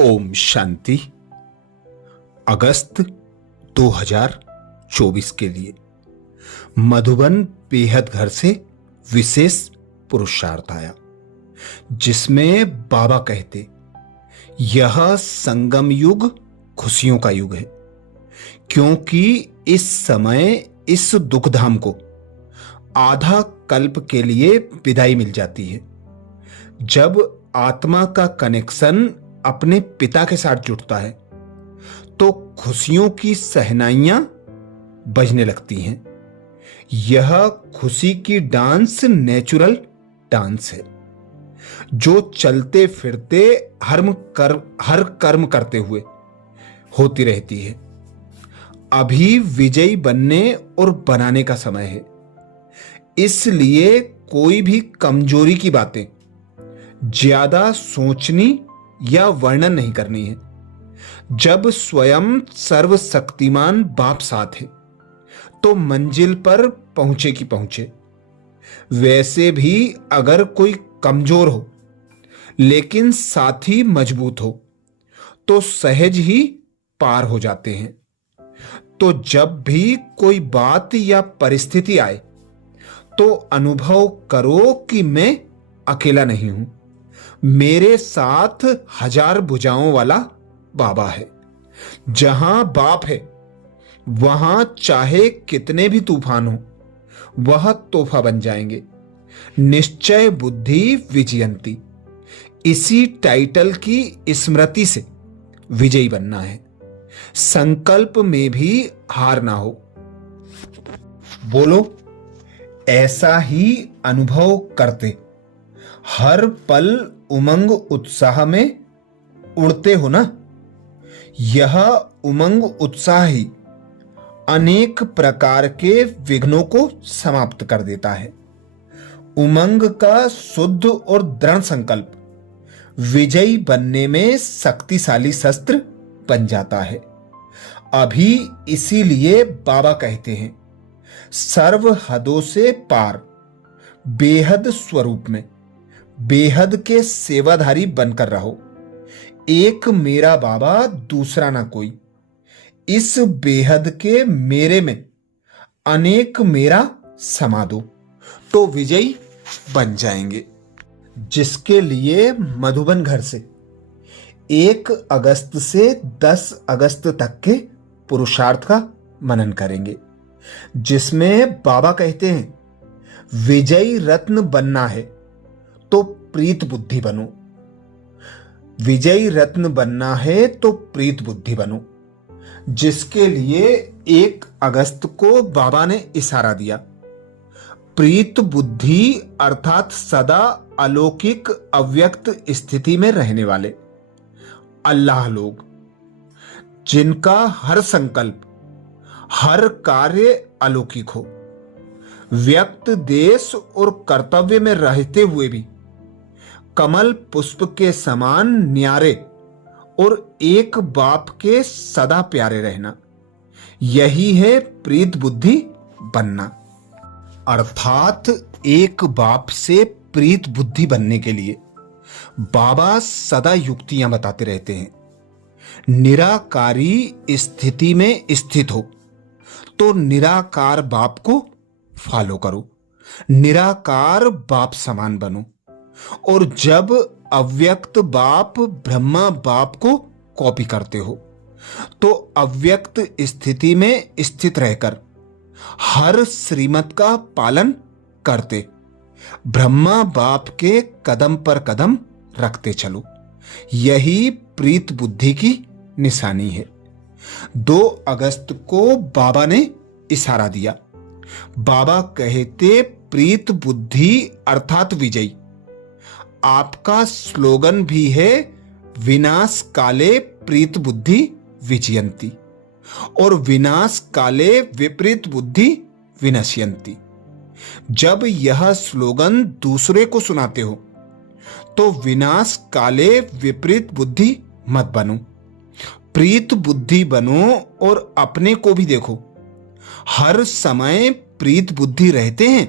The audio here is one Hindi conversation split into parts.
ओम शांति। अगस्त 2024 के लिए मधुबन बेहद घर से विशेष पुरुषार्थ आया, जिसमें बाबा कहते यह संगम युग खुशियों का युग है, क्योंकि इस समय इस दुखधाम को आधा कल्प के लिए विदाई मिल जाती है। जब आत्मा का कनेक्शन अपने पिता के साथ जुड़ता है तो खुशियों की सहनाइयां बजने लगती हैं। यह खुशी की डांस नेचुरल डांस है, जो चलते फिरते हर कर्म करते हुए होती रहती है। अभी विजयी बनने और बनाने का समय है, इसलिए कोई भी कमजोरी की बातें ज्यादा सोचनी या वर्णन नहीं करनी है। जब स्वयं सर्वशक्तिमान बाप साथ है तो मंजिल पर पहुंचे की पहुंचे। वैसे भी अगर कोई कमजोर हो लेकिन साथी मजबूत हो तो सहज ही पार हो जाते हैं। तो जब भी कोई बात या परिस्थिति आए तो अनुभव करो कि मैं अकेला नहीं हूं। मेरे साथ हजार भुजाओं वाला बाबा है। जहां बाप है वहां चाहे कितने भी तूफान हो वह तोहफा बन जाएंगे। निश्चय बुद्धि विजयंती, इसी टाइटल की स्मृति से विजयी बनना है। संकल्प में भी हार ना हो। बोलो, ऐसा ही अनुभव करते हर पल उमंग उत्साह में उड़ते हो ना। यह उमंग उत्साह ही अनेक प्रकार के विघ्नों को समाप्त कर देता है। उमंग का शुद्ध और दृढ़ संकल्प विजयी बनने में शक्तिशाली शस्त्र बन जाता है। अभी इसीलिए बाबा कहते हैं, सर्व हदों से पार बेहद स्वरूप में बेहद के सेवाधारी बनकर रहो। एक मेरा बाबा दूसरा ना कोई। इस बेहद के मेरे में अनेक मेरा समा दो तो विजयी बन जाएंगे। जिसके लिए मधुबन घर से 1 अगस्त से 10 अगस्त तक के पुरुषार्थ का मनन करेंगे, जिसमें बाबा कहते हैं विजयी रत्न बनना है तो प्रीत बुद्धि बनो। विजयी रत्न बनना है तो प्रीत बुद्धि बनो। जिसके लिए 1 अगस्त को बाबा ने इशारा दिया। प्रीत बुद्धि अर्थात सदा अलौकिक अव्यक्त स्थिति में रहने वाले अल्लाह लोग, जिनका हर संकल्प हर कार्य अलौकिक हो। व्यक्त देश और कर्तव्य में रहते हुए भी कमल पुष्प के समान न्यारे और एक बाप के सदा प्यारे रहना, यही है प्रीत बुद्धि बनना। अर्थात एक बाप से प्रीत बुद्धि बनने के लिए बाबा सदा युक्तियां बताते रहते हैं। निराकारी स्थिति में स्थित हो तो निराकार बाप को फॉलो करो, निराकार बाप समान बनो। और जब अव्यक्त बाप ब्रह्मा बाप को कॉपी करते हो तो अव्यक्त स्थिति में स्थित रहकर हर श्रीमत का पालन करते ब्रह्मा बाप के कदम पर कदम रखते चलो। यही प्रीत बुद्धि की निशानी है। 2 अगस्त को बाबा ने इशारा दिया। बाबा कहते प्रीत बुद्धि अर्थात विजयी। आपका स्लोगन भी है विनाश काले प्रीत बुद्धि विजयंती और विनाश काले विपरीत बुद्धि विनश्यंती। जब यह स्लोगन दूसरे को सुनाते हो तो विनाश काले विपरीत बुद्धि मत बनो, प्रीत बुद्धि बनो। और अपने को भी देखो, हर समय प्रीत बुद्धि रहते हैं,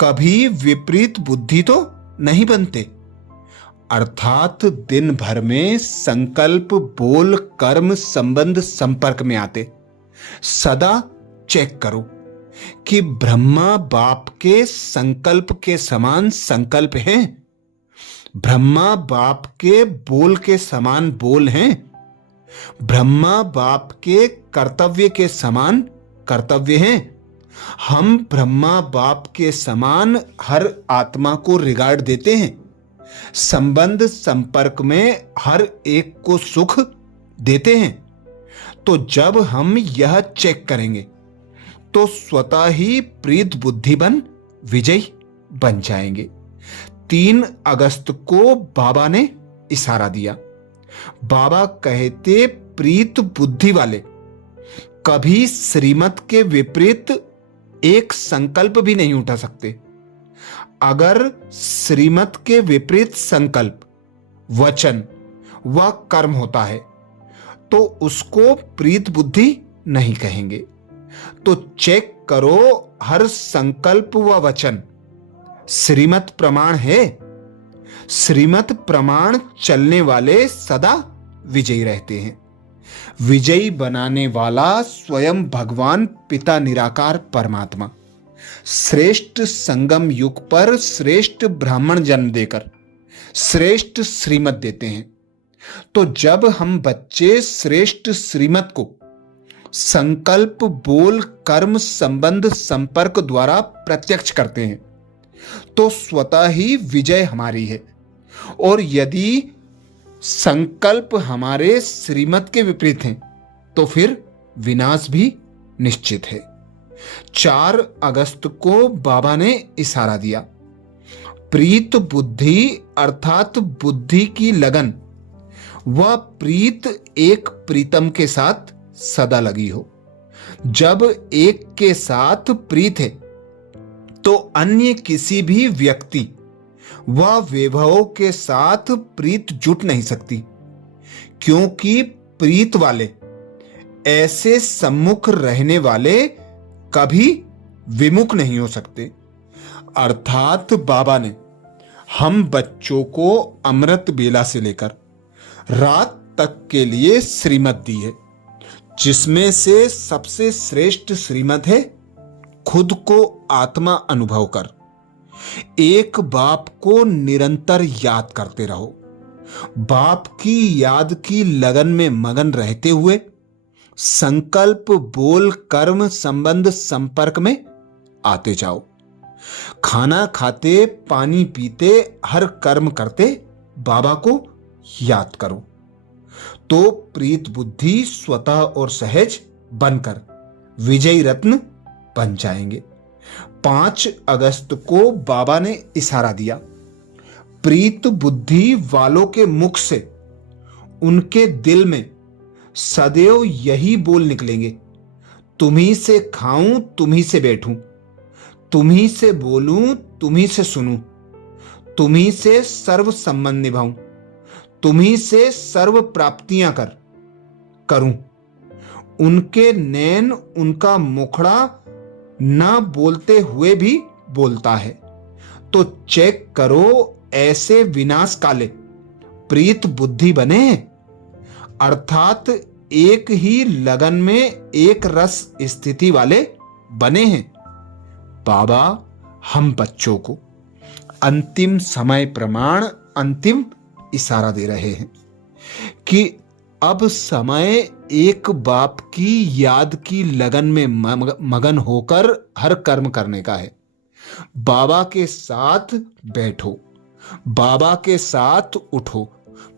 कभी विपरीत बुद्धि तो नहीं बनते। अर्थात दिन भर में संकल्प, बोल, कर्म, संबंध, संपर्क में आते सदा चेक करो कि ब्रह्मा बाप के संकल्प के समान संकल्प हैं, ब्रह्मा बाप के बोल के समान बोल हैं, ब्रह्मा बाप के कर्तव्य के समान कर्तव्य हैं। हम ब्रह्मा बाप के समान हर आत्मा को रिगार्ड देते हैं, संबंध संपर्क में हर एक को सुख देते हैं। तो जब हम यह चेक करेंगे तो स्वतः ही प्रीत बुद्धिबन विजयी बन जाएंगे। 3 अगस्त को बाबा ने इशारा दिया। बाबा कहते प्रीत बुद्धि वाले कभी श्रीमत के विपरीत एक संकल्प भी नहीं उठा सकते। अगर श्रीमत के विपरीत संकल्प, वचन व कर्म होता है तो उसको प्रीत बुद्धि नहीं कहेंगे। तो चेक करो, हर संकल्प व वचन श्रीमत प्रमाण है। श्रीमत प्रमाण चलने वाले सदा विजयी रहते हैं। विजयी बनाने वाला स्वयं भगवान पिता निराकार परमात्मा श्रेष्ठ संगम युग पर श्रेष्ठ ब्राह्मण जन्म देकर श्रेष्ठ श्रीमत देते हैं। तो जब हम बच्चे श्रेष्ठ श्रीमत को संकल्प, बोल, कर्म, संबंध, संपर्क द्वारा प्रत्यक्ष करते हैं तो स्वतः ही विजय हमारी है। और यदि संकल्प हमारे श्रीमत के विपरीत हैं तो फिर विनाश भी निश्चित है। 4 अगस्त को बाबा ने इशारा दिया। प्रीत बुद्धि अर्थात बुद्धि की लगन व प्रीत एक प्रीतम के साथ सदा लगी हो। जब एक के साथ प्रीत है तो अन्य किसी भी व्यक्ति व वैभव के साथ प्रीत जुट नहीं सकती, क्योंकि प्रीत वाले ऐसे सम्मुख रहने वाले कभी विमुख नहीं हो सकते। अर्थात बाबा ने हम बच्चों को अमृत बेला से लेकर रात तक के लिए श्रीमत दी है, जिसमें से सबसे श्रेष्ठ श्रीमत है खुद को आत्मा अनुभव कर। एक बाप को निरंतर याद करते रहो। बाप की याद की लगन में मगन रहते हुए संकल्प, बोल, कर्म, संबंध, संपर्क में आते जाओ। खाना खाते, पानी पीते, हर कर्म करते बाबा को याद करो तो प्रीत बुद्धि स्वतः और सहज बनकर विजयी रत्न बन जाएंगे। 5 अगस्त को बाबा ने इशारा दिया। प्रीत बुद्धि वालों के मुख से, उनके दिल में सदैव यही बोल निकलेंगे, तुम्ही से खाऊं, तुम्ही से बैठूं, तुम्ही से बोलूं, तुम्ही से सुनूं, तुम्ही से सर्व संबंध निभाऊं, तुम्ही से सर्व प्राप्तियां करूं। उनके नैन, उनका मुखड़ा ना बोलते हुए भी बोलता है। तो चेक करो, ऐसे विनाश काले प्रीत बुद्धि बने, अर्थात एक ही लगन में एक रस स्थिति वाले बने हैं। बाबा हम बच्चों को अंतिम समय प्रमाण, अंतिम इशारा दे रहे हैं कि अब समय एक बाप की याद की लगन में मगन होकर हर कर्म करने का है। बाबा के साथ बैठो, बाबा के साथ उठो,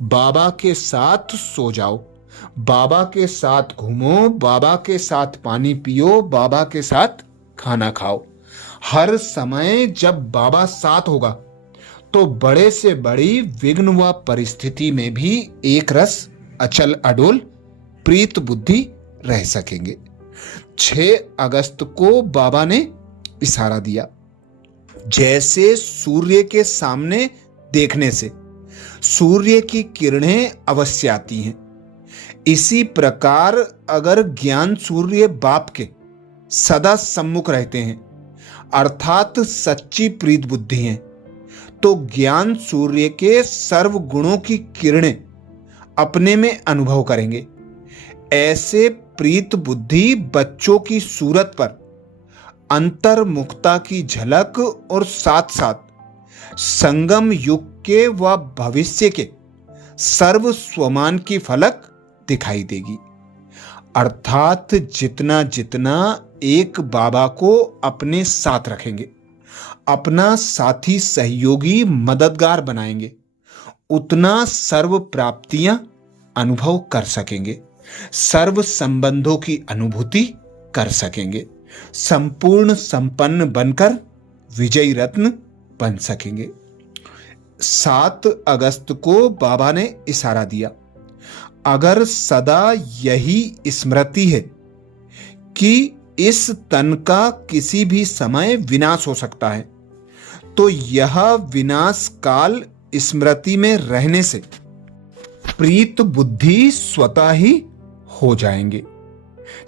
बाबा के साथ सो जाओ, बाबा के साथ घूमो, बाबा के साथ पानी पियो, बाबा के साथ खाना खाओ। हर समय जब बाबा साथ होगा तो बड़े से बड़ी विघ्न व परिस्थिति में भी एक रस, अचल अडोल प्रीत बुद्धि रह सकेंगे। 6 अगस्त को बाबा ने इशारा दिया। जैसे सूर्य के सामने देखने से सूर्य की किरणें अवश्य आती हैं, इसी प्रकार अगर ज्ञान सूर्य बाप के सदा सम्मुख रहते हैं, अर्थात सच्ची प्रीत बुद्धि हैं, तो ज्ञान सूर्य के सर्व गुणों की किरणें अपने में अनुभव करेंगे। ऐसे प्रीत बुद्धि बच्चों की सूरत पर अंतर्मुखता की झलक और साथ साथ संगम युग के व भविष्य के सर्व स्वमान की फलक दिखाई देगी। अर्थात जितना जितना एक बाबा को अपने साथ रखेंगे, अपना साथी सहयोगी मददगार बनाएंगे, उतना सर्व प्राप्तियां अनुभव कर सकेंगे, सर्व संबंधों की अनुभूति कर सकेंगे, संपूर्ण संपन्न बनकर विजयी रत्न बन सकेंगे। 7 अगस्त को बाबा ने इशारा दिया, अगर सदा यही स्मृति है कि इस तन का किसी भी समय विनाश हो सकता है, तो यह विनाश काल स्मृति में रहने से प्रीत बुद्धि स्वतः ही हो जाएंगे।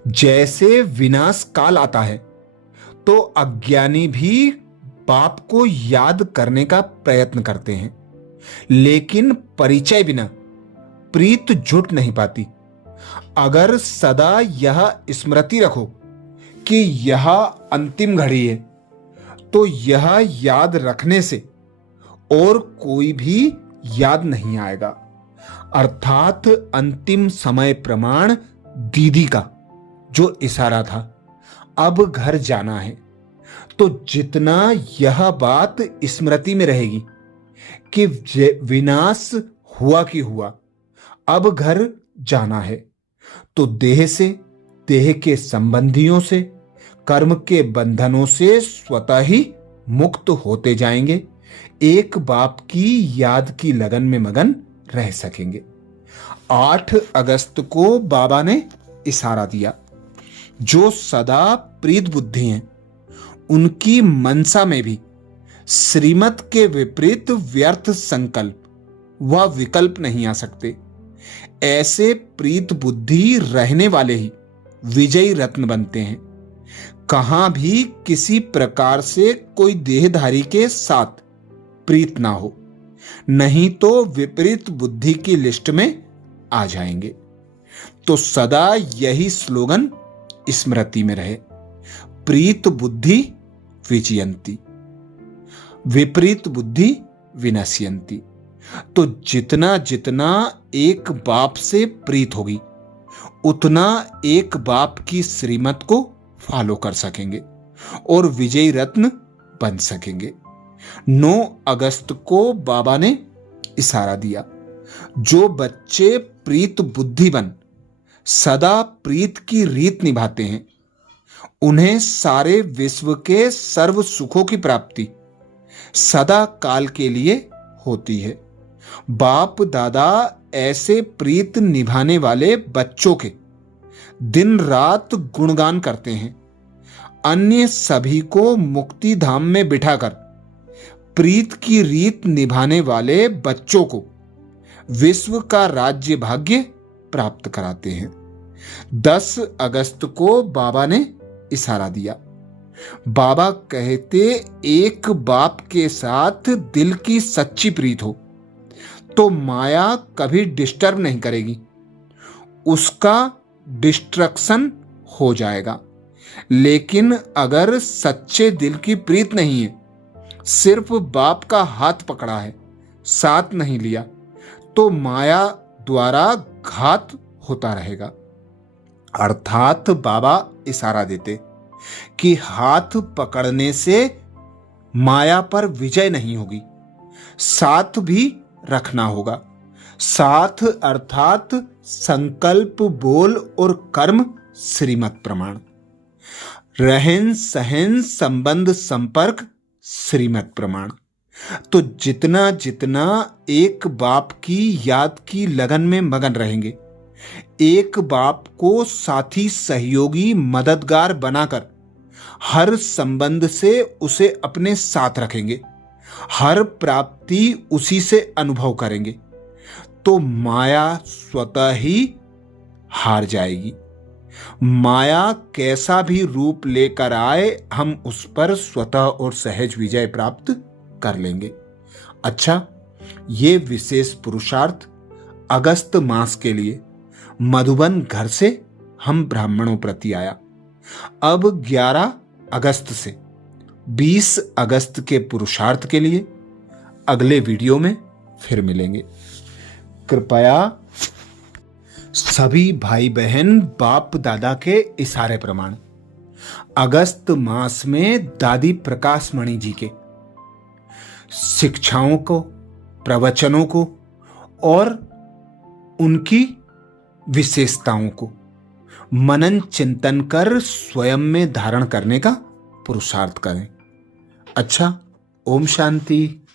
जैसे विनाश काल आता है तो अज्ञानी भी पाप को याद करने का प्रयत्न करते हैं, लेकिन परिचय बिना प्रीत जुट नहीं पाती। अगर सदा यह स्मृति रखो कि यह अंतिम घड़ी है, तो यह याद रखने से और कोई भी याद नहीं आएगा। अर्थात अंतिम समय प्रमाण दीदी का जो इशारा था, अब घर जाना है, तो जितना यह बात स्मृति में रहेगी कि विनाश हुआ कि हुआ, अब घर जाना है, तो देह से, देह के संबंधियों से, कर्म के बंधनों से स्वतः ही मुक्त होते जाएंगे, एक बाप की याद की लगन में मगन रह सकेंगे। 8 अगस्त को बाबा ने इशारा दिया, जो सदा प्रीत बुद्धि हैं, उनकी मनसा में भी श्रीमत के विपरीत व्यर्थ संकल्प व विकल्प नहीं आ सकते। ऐसे प्रीत बुद्धि रहने वाले ही विजयी रत्न बनते हैं। कहां भी किसी प्रकार से कोई देहधारी के साथ प्रीत ना हो, नहीं तो विपरीत बुद्धि की लिस्ट में आ जाएंगे। तो सदा यही स्लोगन स्मृति में रहे, प्रीत बुद्धि विजयंती, विपरीत बुद्धि विनश्यंती। तो जितना जितना एक बाप से प्रीत होगी, उतना एक बाप की श्रीमत को फॉलो कर सकेंगे और विजयी रत्न बन सकेंगे। 9 अगस्त को बाबा ने इशारा दिया, जो बच्चे प्रीत बुद्धि बन सदा प्रीत की रीत निभाते हैं, उन्हें सारे विश्व के सर्व सुखों की प्राप्ति सदा काल के लिए होती है। बाप दादा ऐसे प्रीत निभाने वाले बच्चों के दिन रात गुणगान करते हैं। अन्य सभी को मुक्ति धाम में बिठाकर प्रीत की रीत निभाने वाले बच्चों को विश्व का राज्य भाग्य प्राप्त कराते हैं। 10 अगस्त को बाबा ने इशारा दिया, बाबा कहते एक बाप के साथ दिल की सच्ची प्रीत हो तो माया कभी डिस्टर्ब नहीं करेगी, उसका डिस्ट्रक्शन हो जाएगा। लेकिन अगर सच्चे दिल की प्रीत नहीं है, सिर्फ बाप का हाथ पकड़ा है, साथ नहीं लिया, तो माया द्वारा घात होता रहेगा। अर्थात बाबा इशारा देते कि हाथ पकड़ने से माया पर विजय नहीं होगी, साथ भी रखना होगा। साथ अर्थात संकल्प, बोल और कर्म श्रीमत प्रमाण, रहन सहन संबंध संपर्क श्रीमत प्रमाण। तो जितना जितना एक बाप की याद की लगन में मगन रहेंगे, एक बाप को साथी सहयोगी मददगार बनाकर हर संबंध से उसे अपने साथ रखेंगे, हर प्राप्ति उसी से अनुभव करेंगे, तो माया स्वतः ही हार जाएगी। माया कैसा भी रूप लेकर आए, हम उस पर स्वतः और सहज विजय प्राप्त कर लेंगे। अच्छा, ये विशेष पुरुषार्थ अगस्त मास के लिए मधुबन घर से हम ब्राह्मणों प्रति आया। अब 11 अगस्त से 20 अगस्त के पुरुषार्थ के लिए अगले वीडियो में फिर मिलेंगे। कृपया सभी भाई बहन बाप दादा के इशारे प्रमाण अगस्त मास में दादी प्रकाश मणि जी के शिक्षाओं को, प्रवचनों को और उनकी विशेषताओं को मनन चिंतन कर स्वयं में धारण करने का पुरुषार्थ करें। अच्छा, ओम शांति।